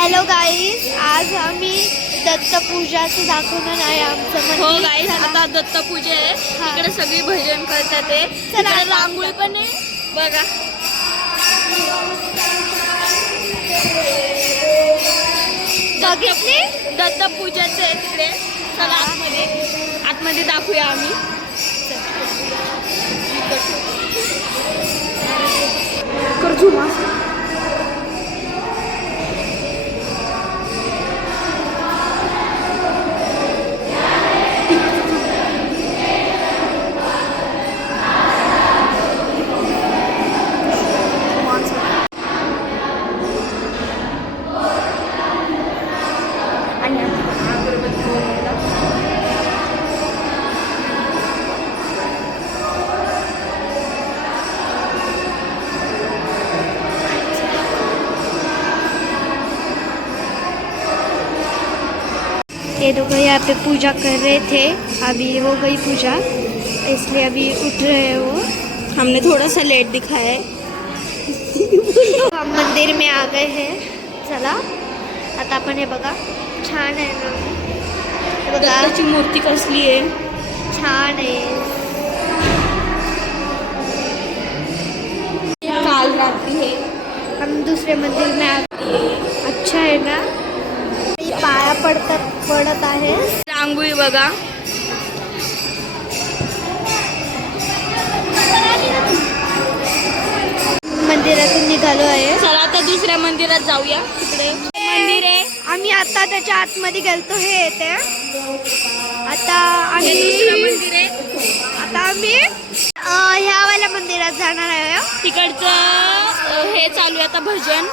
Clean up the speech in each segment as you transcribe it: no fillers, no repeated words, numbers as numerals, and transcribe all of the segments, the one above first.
Hello guys, आज आम्ही दत्तपूजाचं दाखवणार आहे आमचं मंदिर. हो गाईज, आता दत्तपूजा आहे. इकडे सगळी भजन करतात ते. इकडे रांगोळी पण आहे बघा. बघितली दत्तपूजाचं आहे तिकडे. चला आतमध्ये दाखवूया आम्ही. ये लोग यहाँ पे पूजा कर रहे थे. अभी हो गई पूजा, इसलिए अभी उठ रहे हैं वो. हमने थोड़ा सा लेट दिखाया है. हम मंदिर में आ गए हैं. चला आता आपण हे बघा, छान आहे ना. हे बघा दत्ताची मूर्ती कसली आहे, छान आहे. काल रात्री है. हम दूसरे मंदिर में आ गए. अच्छा है ना. पाया पडत आहे. रांगोळी बघा. मंदिरातून निघालो आहे. चला आता दुसऱ्या मंदिरात जाऊया. तिकडे मंदिर आहे. आम्ही आता त्याच्या आतमध्ये गेलतो. हे येते आता हे दुसरं आम्ही मंदिर आहे. आता आम्ही ह्या वाल्या मंदिरात जाणार आहे. तिकडचं हे चालू आहे आता भजन.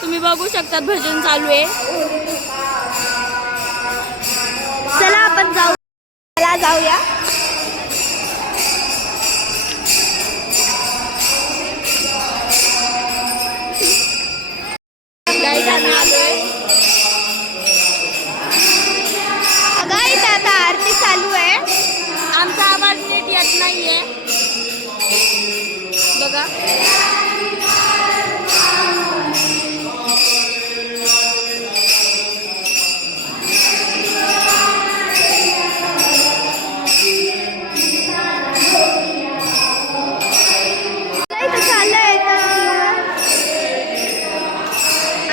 तुम्ही बघू शकता भजन चालू आहे. चला आपण जाऊया. गाईज आम्ही आलोय. गाईज आता आरती चालू आहे. आमचा आवाज नीट येत नाहीये बघा.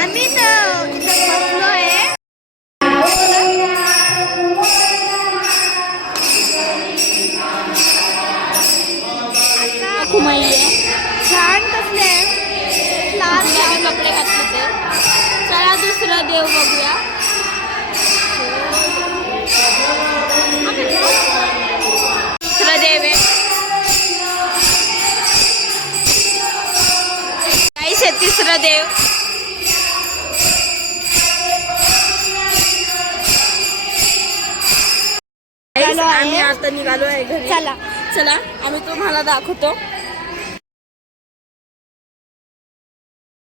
आम्ही तर बसलो आहे. खुमाई आहे. छान कसले नवीन कपडे घातले ते. चला दुसरं देव बघूया. दुसरं देव आहे. गाईस आहे तिसरं देव. आम्ही आता निघालो आहे घरी. चला चला आम्ही तुम्हाला दाखवतो.